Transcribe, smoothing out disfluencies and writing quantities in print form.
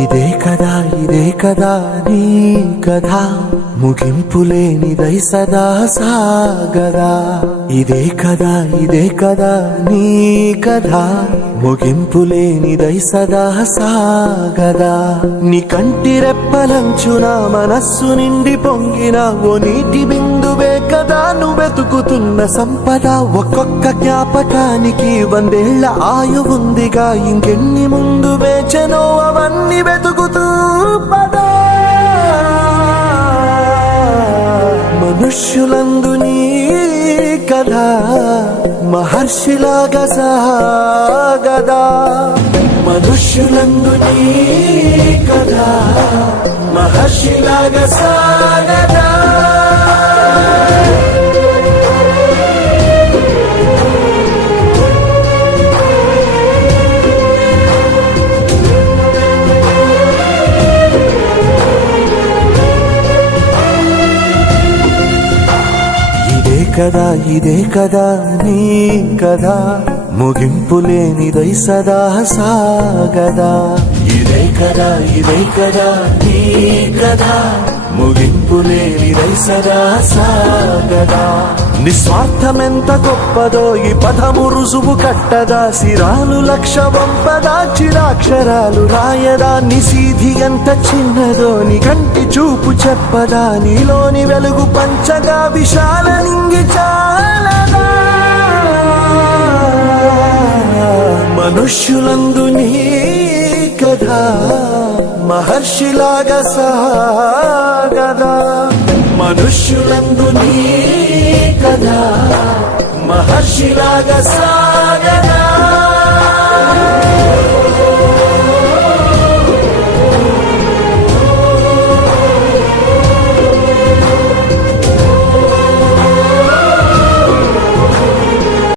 ఇదే కదా నీ కథ ముగింపులేనిదై సదా సాగదా. ఇదే కదా నీ కథ ముగింపులేనిదై సదా సాగదా. నీ కంటి రెప్పలంచున మనస్సు నిండి పొంగిన ఓ నీటి బిందువే కదా నువ్వెతుకుతున్న సంపద. ఒక్కొక్క జ్ఞాపకానికి 100 ఏళ్ల ఆయువుందిగా, ఇంకెన్ని ముందు వేచెనో అవన్నీ వెతుకుతూ పదా. మనుష్యులందు నీ కథ మహర్షిలాగా సాగదా. మనుష్యులందు నీ కథ మహర్షిలాగా సాగదా. ఇదే కదా నీ కథ ముగింపులేనిదై సదా సాగదా. ఇదే కదా నీ కథ ముగింపులేనిదై సదా సాగదా. నిస్వార్థమెంత గొప్పదో ఈ పదము రుజువు కట్టదా. సిరాలు 1,00,000 వంపదా, చిరాక్షరాలు రాయదా. నిశీధి ఎంత చిన్నదో నీ కంటి చూపు చెప్పదా. నీలోని వెలుగు పంచగా విశాల నింగి చాలదా. మనుష్యులందు నీ కథ మహర్షిలాగా సాగదా. మనుష్యులందు నీ కథ మహర్షిలాగా సాగదా.